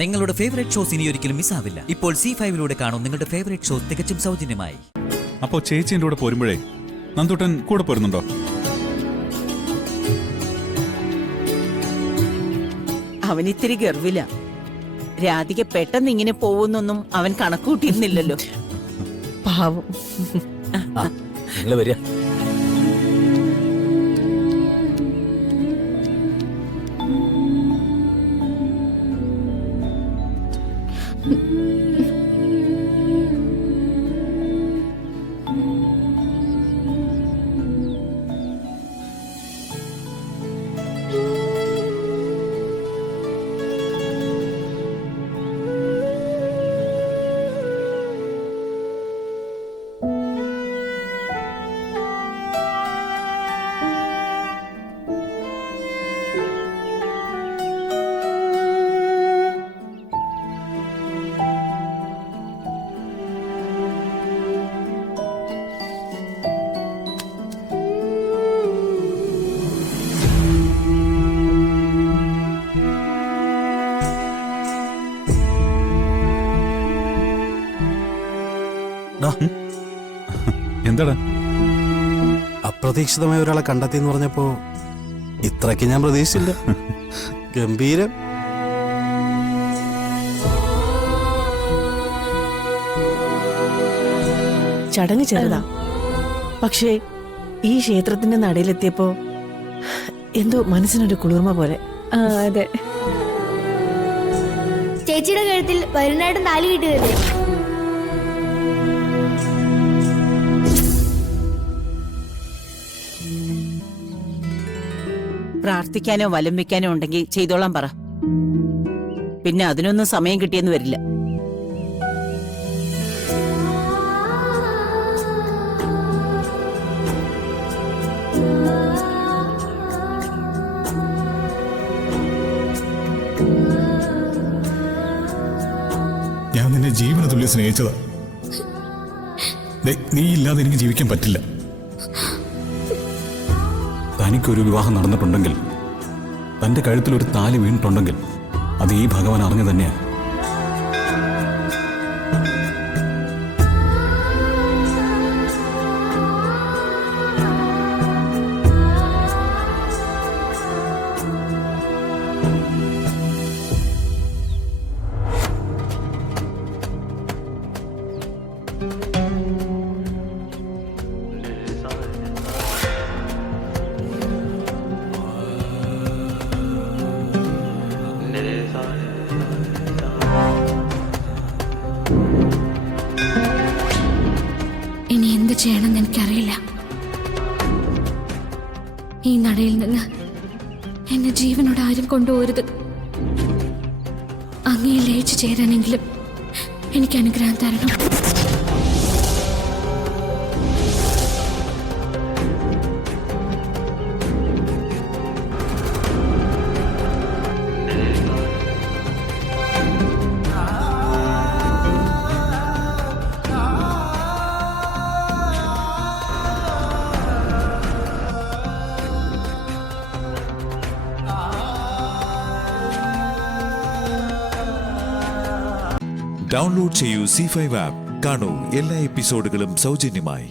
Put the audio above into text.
നിങ്ങളുടെ favourite shows ഇനി ഒരിക്കലും മിസ്സാവില്ല. ഇപ്പോൾ C5 കാണും നിങ്ങളുടെ ഫേവറേറ്റ് ഷോസ് തികച്ചും സൗജന്യമായി. അപ്പോ ചേച്ചിന്റെ കൂടെ പോരുമ്പോഴേ നന്ദൂട്ടൻ കൂടെ പോരുന്നുണ്ടോ? അവനിത്തിരി ഗർവില. രാധിക പെട്ടെന്ന് ഇങ്ങനെ പോവുന്നൊന്നും അവൻ കണക്കൂട്ടിയിരുന്നില്ലല്ലോ. പാവം. നിങ്ങൾ വരിക. എന്താടാ? അപ്രതീക്ഷിതമായ ഒരാളെ കണ്ടെത്തി എന്ന് പറഞ്ഞപ്പോ ഇത്രയ്ക്ക് ഞാൻ പ്രതീക്ഷിച്ചില്ല. ഗംഭീരം. ചടങ്ങ് ചെറുതാ, പക്ഷേ ഈ ക്ഷേത്രത്തിന്റെ നടയിലെത്തിയപ്പോ എന്തോ മനസ്സിനൊരു കുളിർമ പോലെ. അതെ, ചേച്ചിയുടെ കഴുത്തിൽ വരുന്നായിട്ട് താലി കിട്ടിയതല്ലേ? പ്രാർത്ഥിക്കാനോ വലം വെക്കാനോ ഉണ്ടെങ്കിൽ ചെയ്തോളാൻ പറ. പിന്നെ അതിനൊന്നും സമയം കിട്ടിയെന്ന് വരില്ല. ഞാൻ നിന്നെ ജീവന തുല്യ സ്നേഹിച്ചതാ. നീ ഇല്ലാതെ എനിക്ക് ജീവിക്കാൻ പറ്റില്ല. തനിക്കൊരു വിവാഹം നടന്നിട്ടുണ്ടെങ്കിൽ, തന്റെ കഴുത്തിൽ ഒരു താലി വീണിട്ടുണ്ടെങ്കിൽ അത് ഈ ഭഗവാൻ അറിഞ്ഞു തന്നെയാണ്. ഇനി എന്ത് ചെയ്യണമെന്ന് എനിക്കറിയില്ല. ഈ നടയിൽ നിന്ന് എന്നെ ജീവനോട് ആരും കൊണ്ടുപോകരുത്. അങ്ങേ ലയിച്ചു ചേരാനെങ്കിലും എനിക്ക് അനുഗ്രഹം തരണം. ഡൗൺലോഡ് ചെയ്യൂ C5 ആപ്പ്. കാണൂ എല്ലാ എപ്പിസോഡുകളും സൗജന്യമായി.